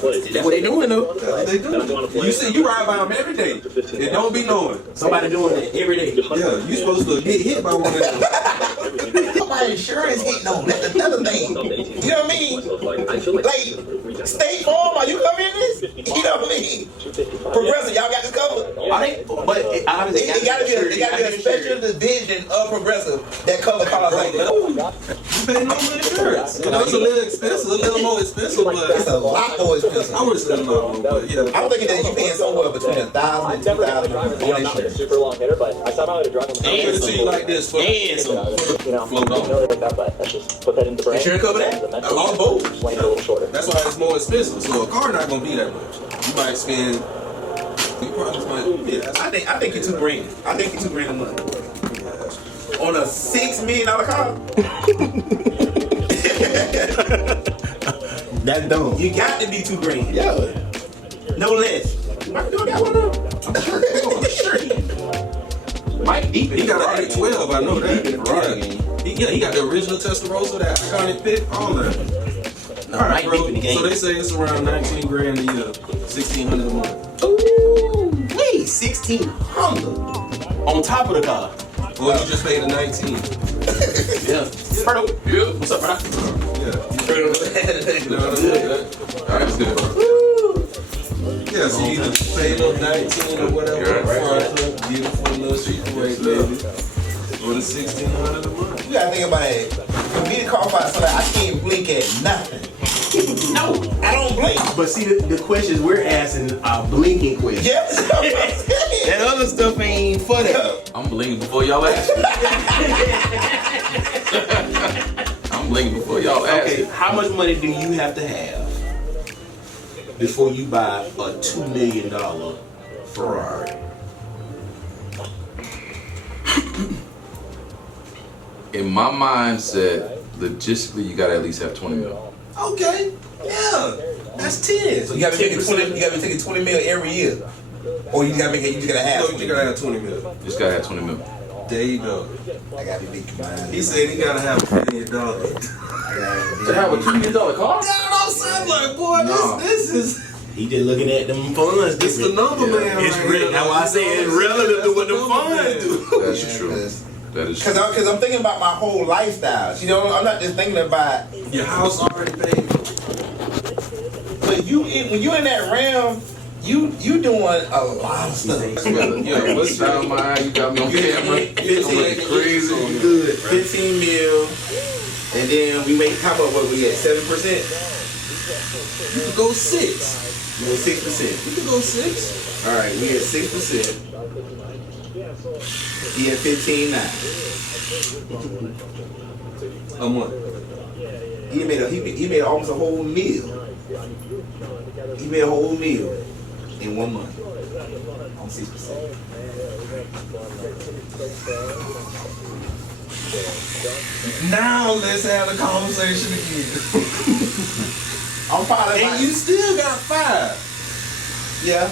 That's what they doing though. That's what they do. You see, you ride by them every day. It don't be knowing. Somebody doing it every day. Yeah, you supposed to get hit by one of them. My insurance hitting on. That's another thing. You know what I mean? Like, State Farm, are you covering this? You know what I mean? Progressive, y'all got this covered. But it gotta be a special division of Progressive that cover cars like that. You pay no insurance. You know, it's a little expensive, a little more expensive, but it's a lot more expensive. I would say a lot more, but yeah. I'm thinking that you're paying somewhere between $1,000 and $2,000 on insurance. Super long hitter, but I somehow had to drive him. I'm gonna see you like this for float on. Let's just put that in the brain. Insurance cover that? All both. Explain it a little shorter. That's why it's more expensive. So a car not gonna be that much. You might spend. You probably might. Yeah, I think it's $2 grand. I think it's $2 grand a month on a $6 million car. That's dumb. You got to be $2 grand. Yeah. No less. Mike doing that one now? I'm sure he is. Mike deep. he got an 812. I know that. He got the original Testarossa, that iconic pit, all that. All right, bro. So they say it's around 19 grand a year, 1,600 a month. Ooh, wait, 1,600 on top of the car. Well, you just paid the 19. Yeah. Yeah. What's up, brother? Yeah. That's good. Yeah, so you either pay a little 19 or whatever, beautiful little cheap rate, baby, or the 1,600 a month. You gotta think about it. For me to qualify, so that I can't blink at nothing. No, I don't blink. But see, the questions we're asking are blinking questions. Yes. That other stuff ain't for that. I'm blinking before y'all ask it. I'm blinking before y'all ask Okay, it. how much money do you have to have before you buy a $2 million Ferrari? In my mindset, logistically, you gotta at least have 20 mil. Okay. Yeah. That's 10. So you gotta be taking 20. You gotta be taking 20 mil every year, or you gotta make it. You just gotta have. No, you gotta have 20 mil. Just gotta have 20 mil. There you go. I gotta be big. He said he gotta have $1 million. To have a $2 million car? You know what I'm saying? Like, boy, No. this is. He just looking at them funds. It's the number man. It's right real. here. That's why I say it's relative to what the funds do. That's true. That is true. Because I'm thinking about my whole lifestyle. You know, I'm not just thinking about. Your house already paid. But when you in that realm, you doing a lot of stuff. Yeah, what's down my eye? You got me on camera. 15 Crazy. good. 15 mil, and then we make how much? What we at? 7%. You could go 6. You go 6%. You could go 6. All right, we at 6%. He at 15.9. A month. He made almost a whole meal. He made a whole meal in 1 month on 6%. Now let's have a conversation again. I'm probably And you still got 5. yeah.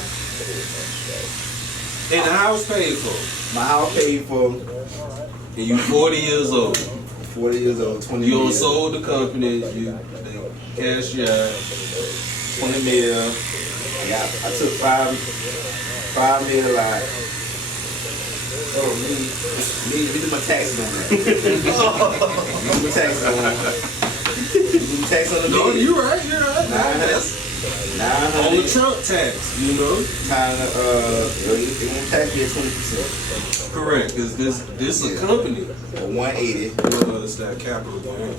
And the house paid for. My house paid for. And you 40 years old. 40 years old, 20 You mil. sold the company. They cashed you out. 20 mil. Yeah, I took 5 mil like. Oh, me do my taxes on that. Me do my taxes on that. Me do my tax on the No, bill. you're right. 900. On the Trump tax, you know. Time to, they won't tax me at 20%. Correct, because this is a company. Or 180. It's that capital gain.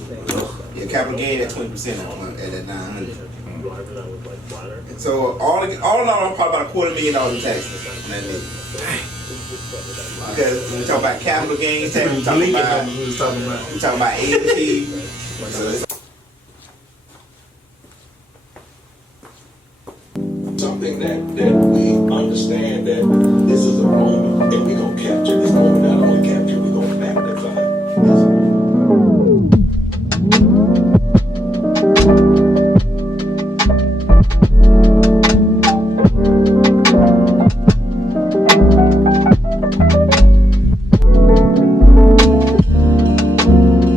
Yeah, capital gain at 20% at that 900. And so all in all, I'm probably about $250,000 in taxes on that deal. Because when we talk about capital gain tax, we talking about ADP. Something that we understand that this is a moment and we're going to capture this moment. Not only capture, we're going to magnify.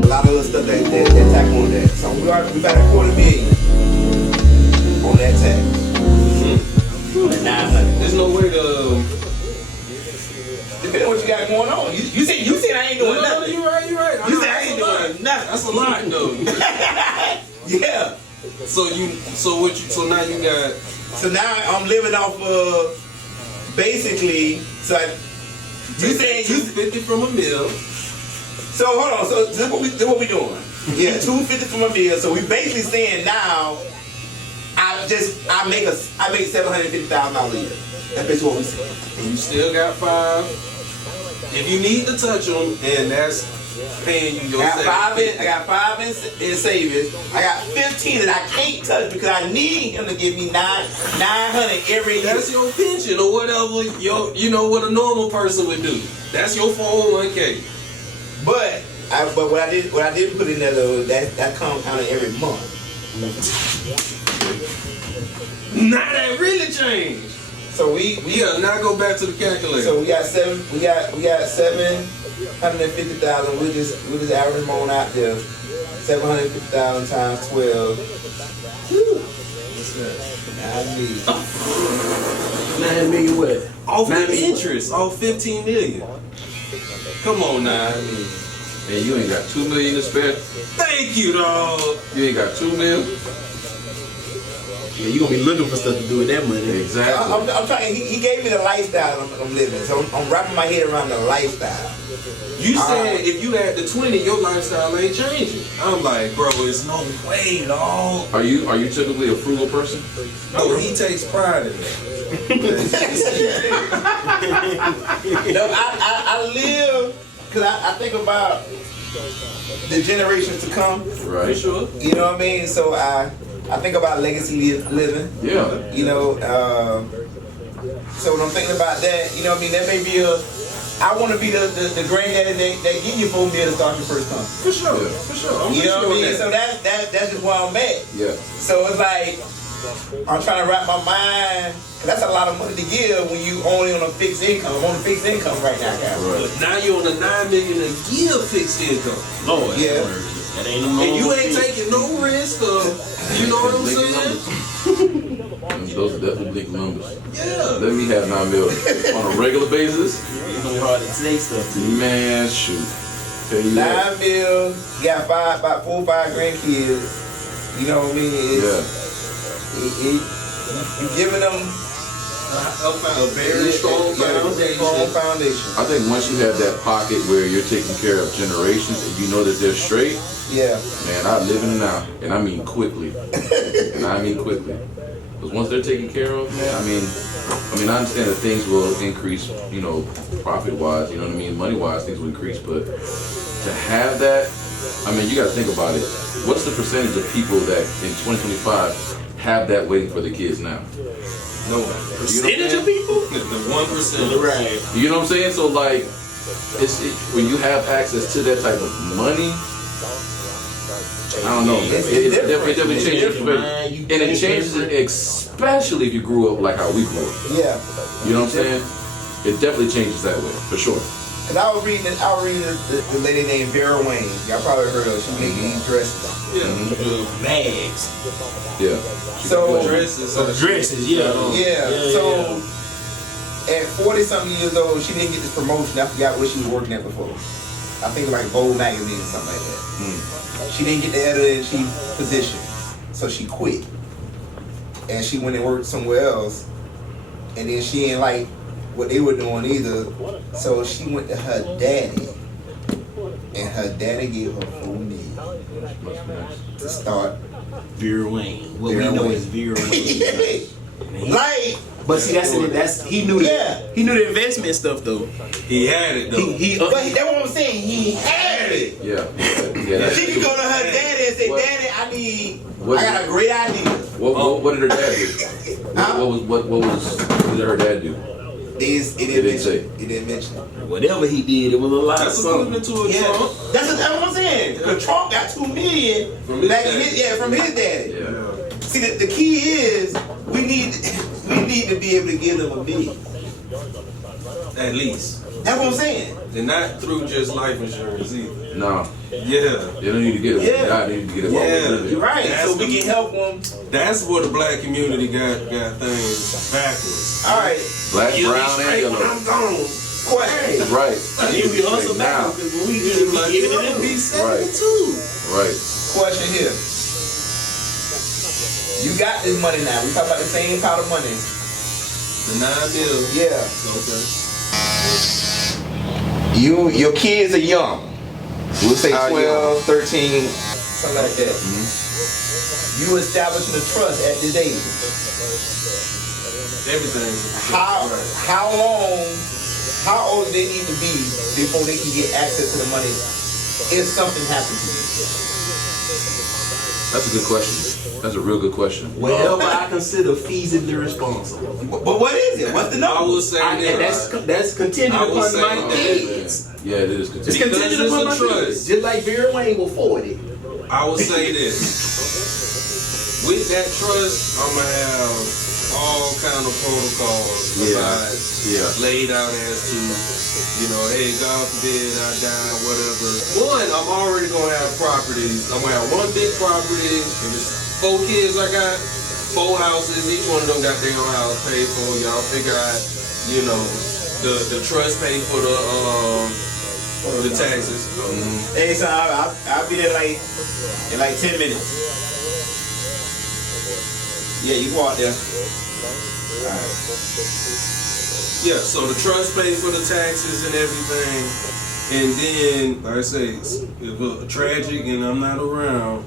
A lot of other stuff that tack on that. So we got $250,000 on that tax. Yeah. So now you got. So now I'm living off of basically. So you saying you 250 from a meal. So hold on. So this what we doing? Yeah, 250 from a meal. So we basically saying now, I make $750,000 a year. That's basically what we saying. And you still got 5. If you need to touch them, and that's paying you your I got 5 in savings. I got 15 that I can't touch because I need him to give me 900 every year. That's your pension or whatever. You know what a normal person would do. That's your 401k. But what I didn't put in there though, that compounded every month. Now that really changed. So we now go back to the calculator. So we got 750,000. We'll just average them on out there. 750,000 times 12. Whew. What's that? 9 million what? Off the interest, off 15 million. Come on now. And you ain't got $2 million to spare. Thank you, dog. You ain't got $2 million. Yeah, you gonna be looking for stuff to do with that money. Exactly. I'm trying. He gave me the lifestyle I'm living, so I'm wrapping my head around the lifestyle. You said if you had the 20, your lifestyle ain't changing. I'm like, bro, it's no way, dog. Are you typically a frugal person? No, he takes pride in that. No, I live because I think about the generations to come. Right. Sure. You know what I mean? So I think about legacy living. Yeah. You know, so when I'm thinking about that, you know what I mean? That may be I want to be the granddaddy that give you $4 million to start your first company. For sure. For sure. I'm You know what I mean? that. So that's just where I'm at. Yeah. So it's like, I'm trying to wrap my mind, cause that's a lot of money to give when you only on a fixed income. I'm on a fixed income right now, guys. But now you're on a $9 million a year fixed income. Lord, Yeah. that ain't no And you ain't taking no risk of, you know what I'm saying? Those are definitely big numbers. Yeah. Let me have 9 million on a regular basis. It's gonna be hard to say stuff to you. Man, shoot. Tell you 9 mil, you got about 4 or 5 grandkids. You know what I mean? You giving them A very strong foundation. I think once you have that pocket where you're taking care of generations and you know that they're straight, Yeah. man, I live in it now. And I mean quickly. Because once they're taken care of, man, I mean, I understand that things will increase, you know, profit-wise, you know what I mean? Money-wise, things will increase. But to have that, I mean, you got to think about it. What's the percentage of people that in 2025 have that waiting for their kids now? No. Percentage of people? The 1%. Right. You know what I'm saying? So like, when you have access to that type of money, I don't know. It definitely changes. And it changes it, especially if you grew up like how we grew up. Yeah. You know what I'm saying? It definitely changes that way, for sure. Cause I was reading the lady named Vera Wayne. Y'all probably heard of her. She made these dresses. Bags. Yeah. So Dresses. Dresses, yeah. So at 40-something years old, she didn't get this promotion. I forgot where she was working at before. I think like Vogue magazine or something like that. She didn't get the editor-in-chief position, so she quit. And she went and worked somewhere else. And then she ain't like what they were doing either. So she went to her daddy. And her daddy gave her $4 million to start. Vera Wayne. What Vera we know Wayne. is Vera Wayne. Like, But see, that's he knew Yeah. He knew the investment stuff though. He had it though. but that's what I'm saying. He had it. Yeah. She could go to her daddy and say, "Daddy, I got a great idea." What did her dad do? What did her dad do? It didn't mention it. Whatever he did, it was a lot That's of something. equivalent to a Yeah, Trump. that's what I'm saying. Because Trump got $2 million From his back in daddy. from his daddy. Yeah. See, the key is we need to be able to give them $1 million. At least. That's what I'm saying. And not through just life insurance either. No. Yeah. They don't need to get it. Yeah. God need to get it. Yeah. You're right. That's So we can help them. That's where the black community got things backwards. All right. Black, You'll be brown, and straight when yellow. I'm gone. Question. Right. And then we hustle back Now. because when we Like, give it it'll to be them. 72. Right. Question here. You got this money now. We talk about the same kind of money. The 9 mil. Yeah. Okay. Your kids are young. We'll say 12, young? 13, something like that. You establishing a trust at this age. Everything. How long, how old do they need to be before they can get access to the money if something happens to you? That's a good question. That's a real good question. Whenever I consider feasibly responsible. But what is it? What's the number? I will say And that's contingent I will upon say my that. kids. Yeah, it is It's contingent. contingent it's upon a my trust. kids. Just like Vera Wayne will forward it. I will say this. With that trust, I'm gonna have all kind of protocols laid out as to, you know, hey, God forbid I die, whatever. One, I'm already gonna have properties. I'm gonna have one big property, and there's 4 kids I got, 4 houses. Each one of them got their own house paid for. Y'all figure out, you know, the trust paid for the taxes. Hey, so I'll be there in like 10 minutes. Yeah, you go out there. Alright. Yeah, so the trust pays for the taxes and everything. And then, like I say, if it's tragic and I'm not around,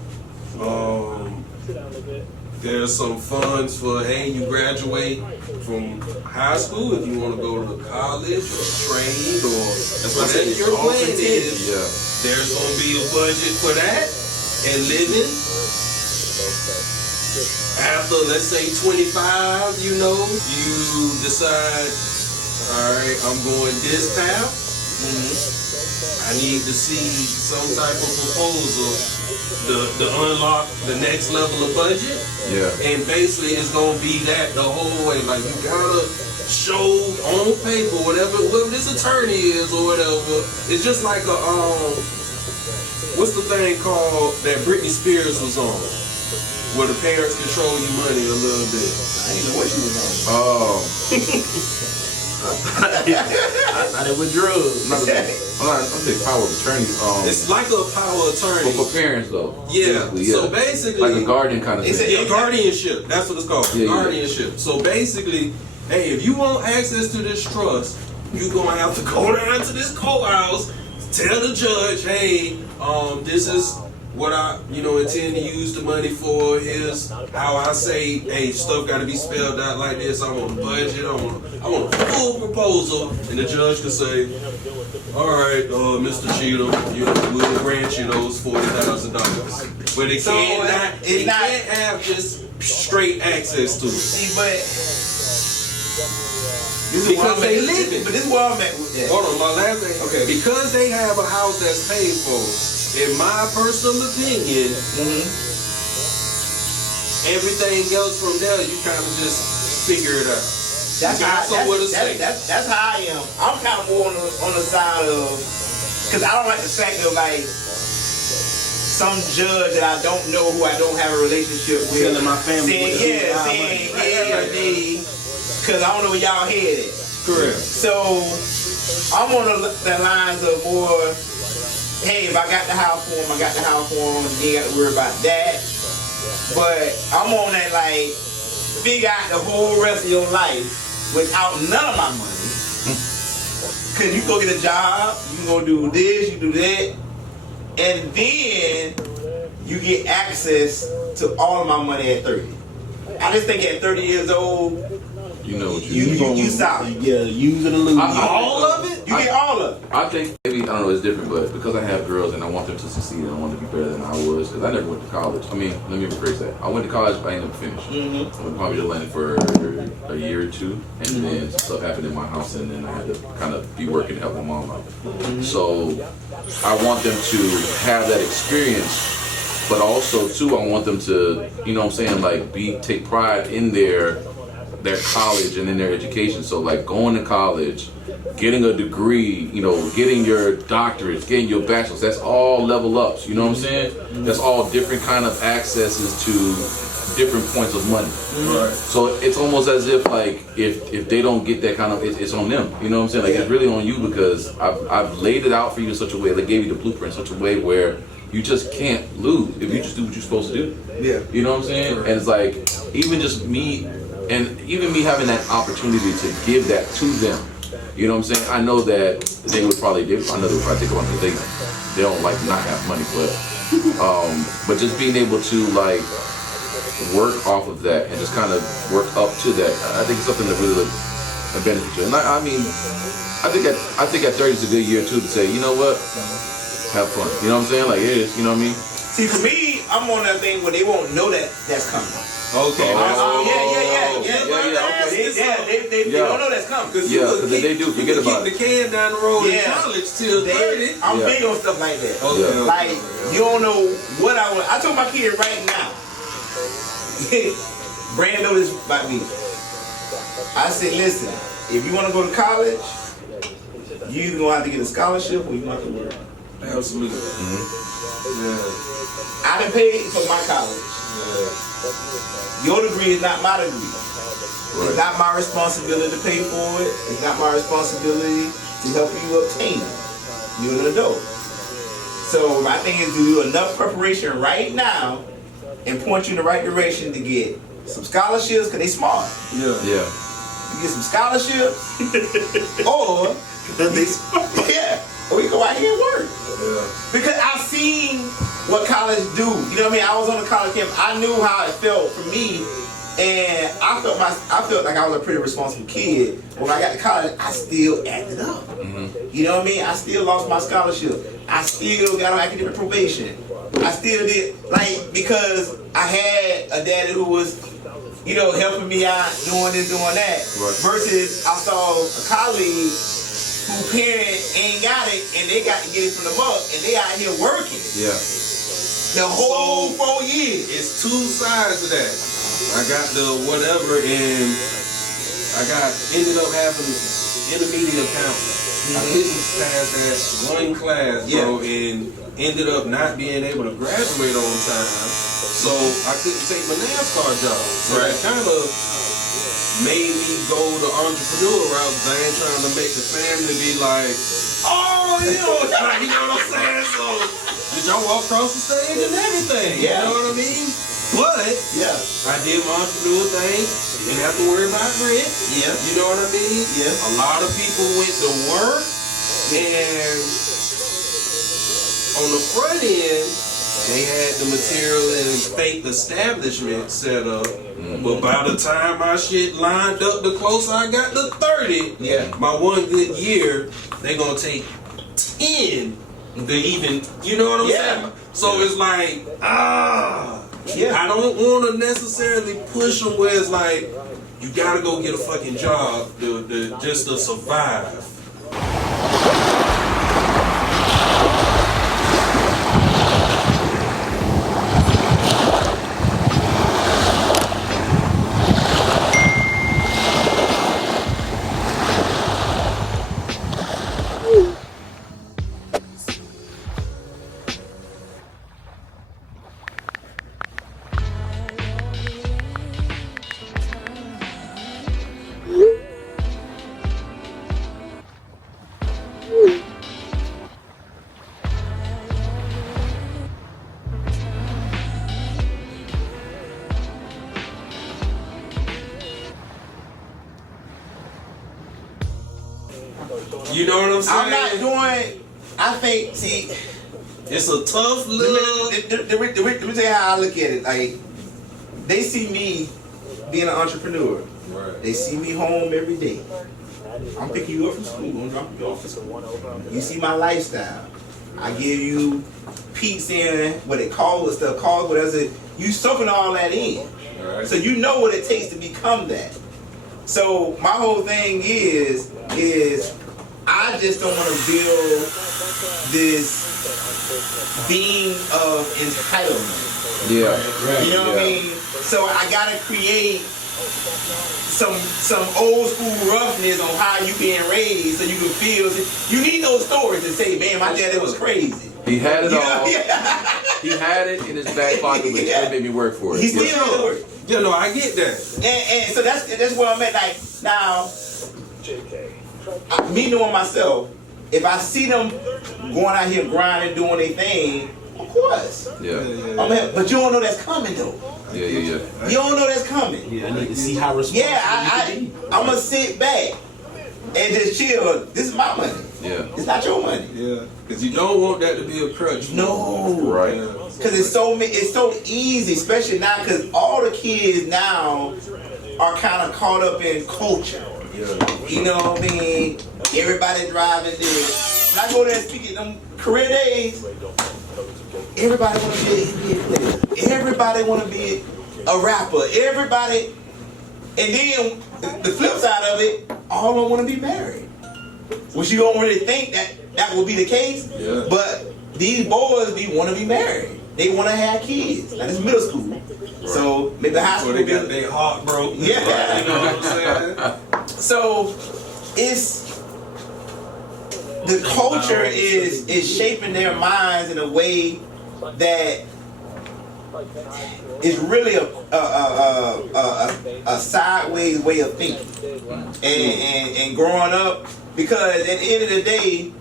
there's some funds for, hey, you graduate from high school if you want to go to college or trade or whatever your plan is. Yeah. There's going to be a budget for that and living. After, let's say 25, you know, you decide, all right, I'm going this path. I need to see some type of proposal to unlock the next level of budget. Yeah. And basically it's gonna be that the whole way. Like you gotta show on paper, whatever this attorney is or whatever. It's just like a what's the thing called that Britney Spears was on? Where the parents control your money a little bit. I didn't know what you was on. Oh. I did with drugs. I think power of attorney. It's like a power attorney. But for parents though. Yeah. So basically, like a guardian kind of thing. Yeah, guardianship. That's what it's called. Yeah, guardianship. So basically, hey, if you want access to this trust, you're gonna have to go down to this courthouse, tell the judge, hey, this is what I, intend to use the money for. Here's how I say, hey, stuff got to be spelled out like this. I want a budget. I want a full proposal, and the judge can say, all right, Mr. Cheatham, we'll grant you those $40,000. But it can't have just straight access to it. See, but because they live it. But this is where I'm at with that. Hold on, my last thing. Okay. Because they have a house that's paid for, in my personal opinion, everything else from there, you kind of just figure it out. That's how I am. I'm kind of more on the side of, because I don't like the fact of like some judge that I don't know, who I don't have a relationship with, Telling my family saying because I don't know where y'all headed. Correct. So I'm on the lines of more, hey, if I got the house for him, I got the house for him. You ain't got to worry about that. But I'm on that like, figure out the whole rest of your life without none of my money. Cause you go get a job, you go do this, you do that, and then you get access to all of my money at 30. I just think at 30 years old, you stop. Yeah, use it or lose it. All of it? You get all of it. I think maybe, I don't know, it's different, but because I have girls and I want them to succeed and I want them to be better than I was, because I never went to college. I mean, let me rephrase that. I went to college, but I ended up finishing. I went probably to Atlanta for a year or two, and then some stuff happened in my house, and then I had to kind of be working to help my mom out. So I want them to have that experience, but also, too, I want them to, like, take pride in their college and in their education. So like going to college, getting a degree, getting your doctorate, getting your bachelor's, that's all level ups, you know what I'm saying? That's all different kind of accesses to different points of money. Right. So it's almost as if like if they don't get that kind of, it's on them, you know what I'm saying? Like it's really on you, because I've laid it out for you in such a way, like gave you the blueprint in such a way where you just can't lose if you just do what you're supposed to do. Yeah. You know what I'm saying? And it's like, even just me, and even me having that opportunity to give that to them, you know what I'm saying? I know that they would probably take it on because they don't like not have money, but just being able to like work off of that and just kind of work up to that, I think it's something that really a benefit to. And I mean, I think at 30 is a good year too to say, you know what, have fun. You know what I'm saying? Like it is. You know what I mean? See, for me, I'm on that thing where they won't know that that's coming. Okay. They don't know that's coming. Because they do forget about it. Keep the can down the road in college till 30. I'm big on stuff like that. Okay. Like, you don't know what I want. I told my kid right now, Brandon knows this about me. I said, listen, if you want to go to college, you either going to have to get a scholarship or you going to have to work. Absolutely. I done paid for my college. Your degree is not my degree. It's not my responsibility to pay for it. It's not my responsibility to help you obtain it. You're an adult. So my thing is to do enough preparation right now and point you in the right direction to get some scholarships, because they smart. Yeah. You get some scholarships, or or you go out here and work. Because I've seen what college do. You know what I mean? I was on the college campus. I knew how it felt for me, and I felt like I was a pretty responsible kid. When I got to college, I still acted up. You know what I mean? I still lost my scholarship. I still got on academic probation. I still did, like, because I had a daddy who was, you know, helping me out, doing this, doing that. Versus I saw a colleague who parent ain't got it, and they got to get it from the mother, and they out here working. Yeah. The whole 4 years. It's two sides of that. I got the whatever, and ended up having intermediate accounting. I couldn't pass that one class, bro, and ended up not being able to graduate on time. So I couldn't take my NASCAR job. So that kind of made me go the entrepreneur route, because I ain't trying to make the family be like, oh, you know what I'm saying? So did y'all walk across the stage and everything? You know what I mean? But I did my entrepreneur thing. Didn't have to worry about rent. You know what I mean? A lot of people went to work, and on the front end, they had the material and fake establishment set up. But by the time my shit lined up, the closer I got to 30, my one good year, they gonna take 10 to even, you know what I'm saying? So it's like, I don't want to necessarily push them where it's like, you gotta go get a fucking job just to survive. You know what I'm saying? I'm not doing, I think, see, it's a tough little. let me tell you how I look at it. Like, they see me being an entrepreneur. They see me home every day. I'm picking you up from school. I'm dropping you off from school. You see my lifestyle. I give you peace in what it calls, stuff called, whatever. You soaking all that in. So you know what it takes to become that. So my whole thing is I just don't want to build this being of entitlement. You know what I mean? So I gotta create some old school roughness on how you being raised, so you can feel. You need those stories to say, man, my daddy was crazy. He had it all. He had it in his back pocket, but he still made me work for it. He still worked. Yeah, no, I get that. And so that's where I'm at. Like now, me knowing myself, if I see them going out here grinding, doing their thing, Of course. Yeah. I mean, but you don't know that's coming though. Yeah. You don't know that's coming. Yeah, I need to see how responsible you can be. I'm gonna sit back and just chill. This is my money. Yeah. It's not your money. Yeah, because you don't want that to be a crutch. No. Right. Because it's so easy, especially now, because all the kids now are kind of caught up in culture. Yeah. You know what I mean? Everybody driving this. When I go there and speak at them career days, everybody want to be an NBA player. Everybody want to be a rapper. Everybody, and then the flip side of it, all of them want to be married. Which you don't really think that will be the case. Yeah. But these boys want to be married. They want to have kids. Now this is middle school. Right. So maybe high school. So they got their heart broke. Yeah. You know what I'm saying? So it's the culture is shaping their minds in a way that is really a sideways way of thinking and growing up, because at the end of the day,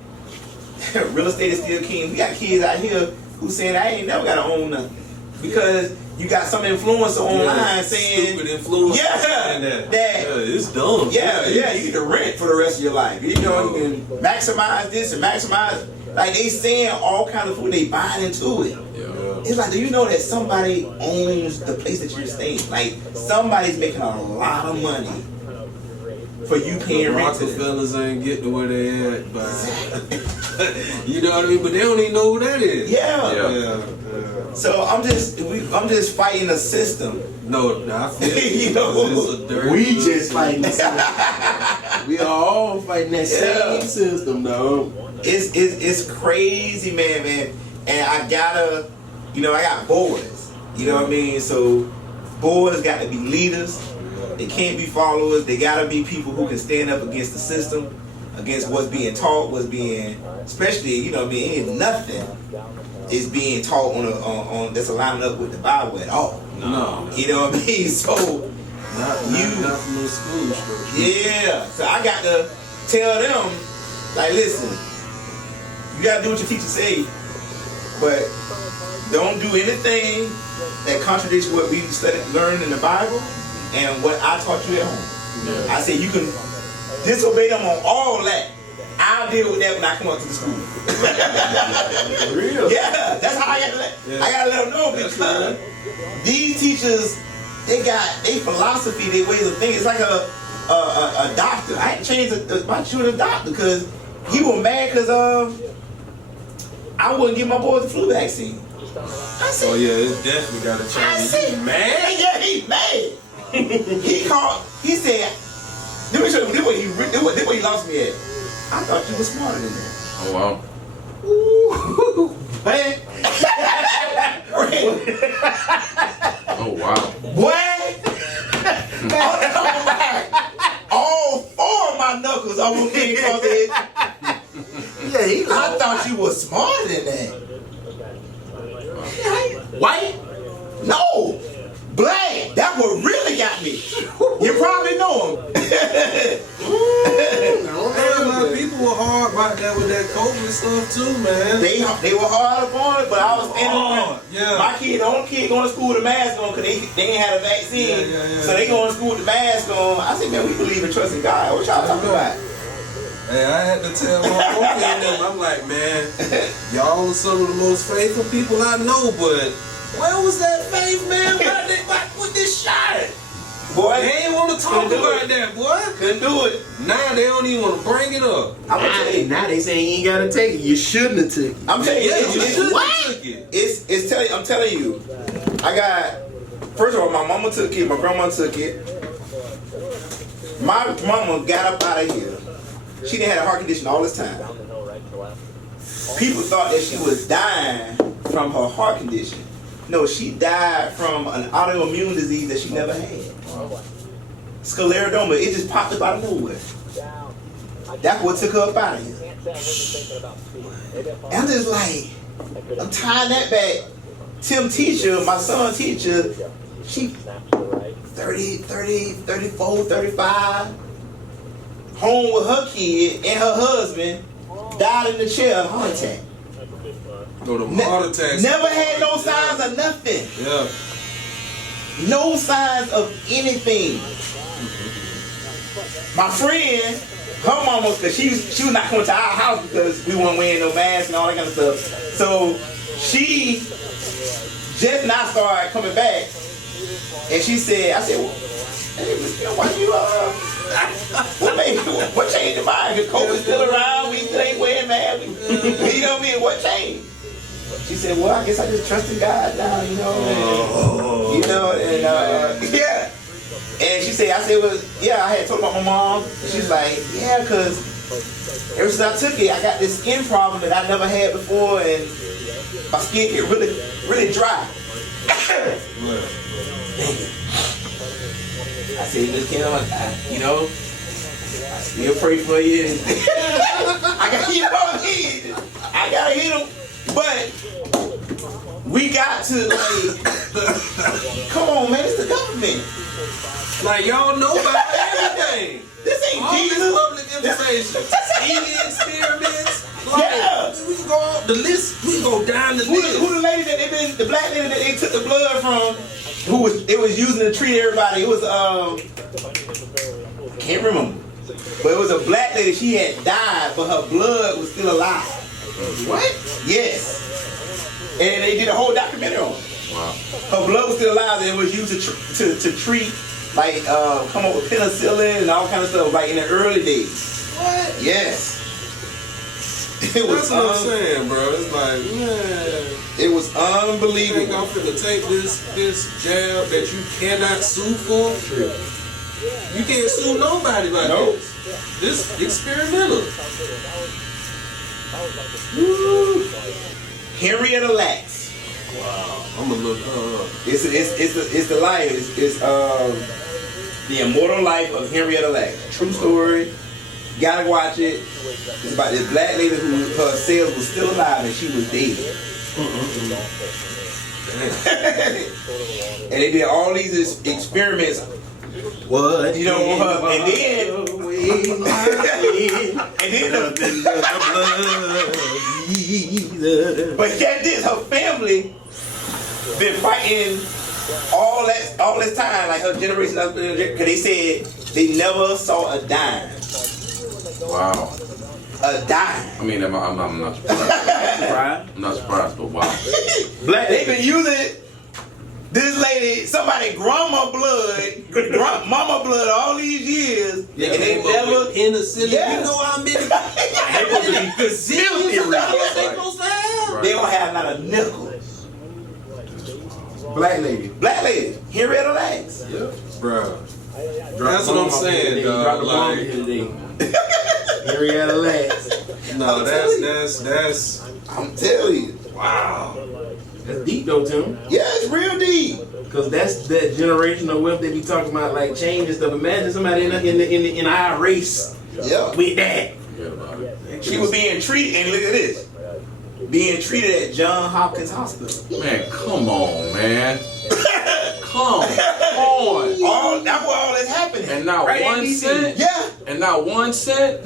real estate is still king. We got kids out here who saying I ain't never gotta own nothing because you got some influencer online saying stupid influencer saying that it's dumb. Yeah, you get to rent for the rest of your life. You know, you can maximize this and maximize, like they saying all kinds of food, they buying into it. Yeah. It's like, do you know that somebody owns the place that you're staying? Like somebody's making a lot of money for you paying rent to them. Rockefellers ain't get to where they at, but you know what I mean. But they don't even know who that is. Yeah. So I'm just fighting a system. No, I feel You know, it's a dirty We little just fighting the system. We are all fighting that same system, though. It's crazy, man. And I gotta, I got boys. You know what I mean? So boys got to be leaders. They can't be followers. They gotta be people who can stand up against the system, against what's being taught, especially, ain't nothing is being taught on that's lining up with the Bible at all. No. You know what I mean? So Not from the school structure. yeah. So I got to tell them, like, listen, you gotta do what your teacher say, but don't do anything that contradicts what we learned in the Bible and what I taught you at home. Yeah. I said you can disobey them on all that. I'll deal with that when I come up to the school. Real? Yeah, that's how I gotta let them know, because these teachers, they got their philosophy, their ways of thinking. It's like a doctor. I had to change my children's doctor because he was mad because I wouldn't give my boys the flu vaccine. I said, Oh yeah, it's definitely got to change. I said, Man, yeah, he's mad. He said, let me show you, this what he lost me at. I thought you were smarter than that. Oh wow. Ooh, man. Oh wow. Boy. All four of my knuckles almost came across the head. Yeah, I thought you were smarter than that. White? No. Black. That's what really got me. You probably know him. people were hard right there with that COVID stuff too, man. They were hard upon it, but I was standing yeah. My kid, the only kid going to school with a mask on because they ain't had a vaccine. Yeah. So they going to school with the mask on. I said, man, we believe in trust in God. What y'all talking about? Hey, I had to tell my uncle and them, I'm like, man, y'all are some of the most faithful people I know, but where was that faith, man? Why with this shot? Boy, They ain't want to talk about that, boy. couldn't do it. Now they don't even want to bring it up. I'm gonna tell you. Now they say you ain't gotta take it. You shouldn't have took it. I'm telling you. Yeah, you should What? have took it. It's telling. I'm telling you. I got. First of all, my mama took it. My grandma took it. My mama got up out of here. She done had a heart condition all this time. People thought that she was dying from her heart condition. No, she died from an autoimmune disease that she never had. Scleroderma. It just popped up out of nowhere. That's what took her up out of here. And I'm just like, I'm tying that back. Tim teacher, my son teacher, she 30, 34, 35, home with her kid and her husband, died in the chair of a heart attack. I'm Go to heart attacks. Never had no signs of nothing. Yeah. No signs of anything. My friend, her mama, because she was not coming to our house because we weren't wearing no masks and all that kind of stuff. So she just now started coming back, and she said, I said, well, hey, why you what changed your mind? Because COVID's still around, we still ain't wearing masks. You know what I mean? What changed? She said, well, I guess I just trusted God now, you know, and, yeah. And she said, I said, well, yeah, I had told about my mom. And she's like, yeah, because ever since I took it, I got this skin problem that I never had before, and my skin get really, really dry. I said, Miss Kim, you know, I still pray for you. I got, you know what I mean? I gotta hit him. But we got to, like, come on, man, it's the government. Like, y'all know about everything. This ain't all Jesus. This public information. Eating experiments. Like, Yeah. we can go off the list. We can go down the Who list. the lady that the black lady that they took the blood from, it was using to treat everybody. It was, can't remember. But it was a black lady, she had died, but her blood was still alive. What? Yes. And they did a whole documentary on it. Wow. Her blood was still alive, and it was used to treat, like, come up with penicillin and all kind of stuff, like in the early days. What? Yes. It was That's what I'm saying, bro. It's like, man. It was You think I'm unbelievable. finna take this jab that you cannot sue for? You can't sue nobody like No. this. This experimental. Woo. Henrietta Lacks. Wow. I'm gonna look her up. It's the life. It's the immortal life of Henrietta Lacks. True story. Gotta watch it. It's about this black lady who her cells was still alive and she was dead. And they did all these experiments. What? You know, her, and then but get this, her family been fighting all this time, like her generation, because they said they never saw a dime. Wow. A dime. I mean, I'm not surprised. I'm not surprised, but wow. Black, they've been using it. This lady, somebody mama blood all these years, Yeah, and they never. penicillin. Yeah. You know how many? They supposed to be gazillions. They supposed to have. They don't have not a nickel. Black lady, Henrietta Lacks. Bro. That's what I'm saying, dog. Like, Henrietta Lacks. no, that's. I'm telling you. Wow. That's deep though, Tim. Yeah, it's real deep. Cause that's that generational wealth they be talking about, like change and stuff. Imagine somebody in our race Yeah. with that. Forget about it. She was being treated, and look at this. Being treated at Johns Hopkins Hospital. Man, come on, man. Come on. That's where all this happening. And not Right, 1 NBC. cent? Yeah. And not 1 cent?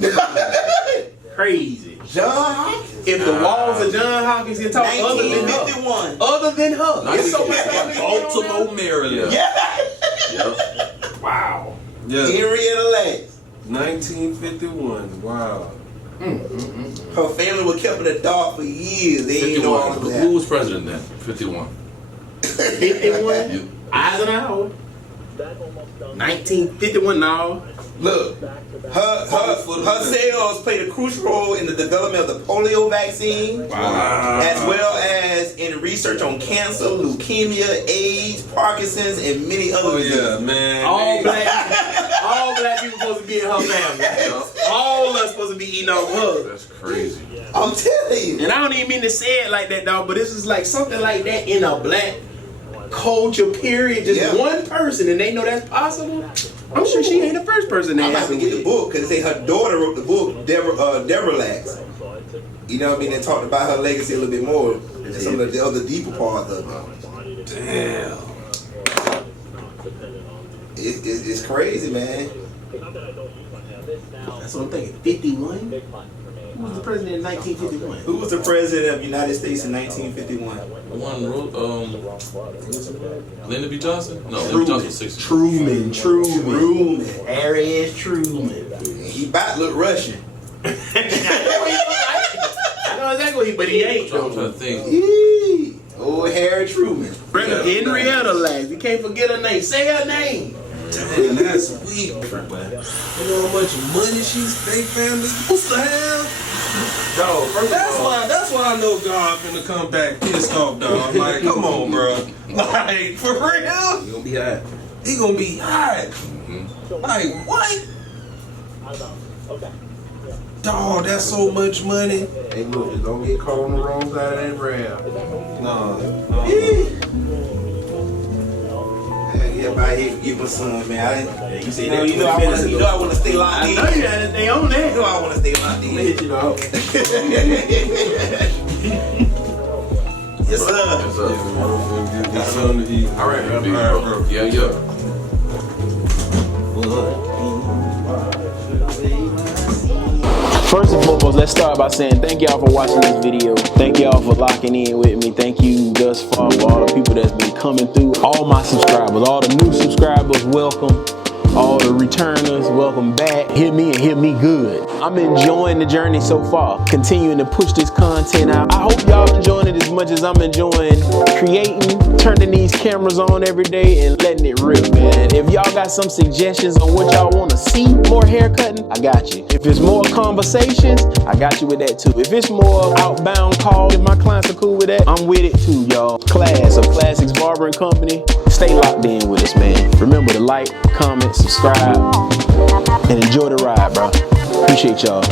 Crazy. John Hopkins. If the walls of John Hopkins can talk other than her, 1951. other than her, it's so much stuff they get on Baltimore, Maryland. Yeah. Yep. there. Wow. Yeah. Henrietta Lacks. 1951. Wow. Her family was kept in the dark for years. They didn't know all 51. of Who that. was president then? 51. 51. You. Eisenhower. 1951. No. Look, her cells played a crucial role in the development of the polio vaccine, as well as in research on cancer, leukemia, AIDS, Parkinson's, and many other Oh diseases. yeah, man. All Hey, black people supposed to be in her family. All of us supposed to be eating off her. That's crazy. I'm telling you. And I don't even mean to say it like that, dog, but this is like something like that in a black culture, period. Just Yeah. one person, and they know that's possible. I'm sure she ain't the first person that I'm about to happened get the with. book because they say her daughter wrote the book, Deborah Lacks. You know what I mean? They talked about her legacy a little bit more and some of the other deeper parts of it. damn. It's crazy, man. That's what I'm thinking. 51? Who was the president in 1951? Who was the president of the United States in 1951? Lyndon B. Johnson? No, Lyndon B. Johnson was 60. Truman. Harry S. Truman. He about to look Russian. I know exactly what he, but he ain't I'm though. trying to think. Yee. Old Harry Truman. Henrietta Lacks. You can't forget her name. Say her name. Damn, that's sweet. You know how much money they family used to have? Dog, That's why I know God finna come back pissed off, dog. Like, come on, bro. Like, for real? He gonna be hot. He gonna be hot. Like, what? Dog, that's so much money. Hey, look, just don't get caught on the wrong side of that rail. No. Everybody here give my son, man. You say I want to stay locked I in. know you had anything on that. I want to stay locked in. Hit you, dog. Yes, sir. Yes, sir. Get something to eat. All right, bro. Yeah. First and foremost, let's start by saying thank y'all for watching this video. Thank y'all for locking in with me. Thank you thus far for all the people that's been coming through. All my subscribers, all the new subscribers, welcome. All the returners, welcome back. Hear me and hear me good. I'm enjoying the journey so far. Continuing to push this content out. I hope y'all enjoying it as much as I'm enjoying creating, turning these cameras on every day and letting it rip, man. If y'all got some suggestions on what y'all want to see, more hair cutting, I got you. If it's more conversations, I got you with that too. If it's more outbound calls, if my clients are cool with that, I'm with it too, y'all. Class of Klassix Barbering Company. Stay locked in with us, man. Remember to like, comment, subscribe, and enjoy the ride, bro. Appreciate y'all.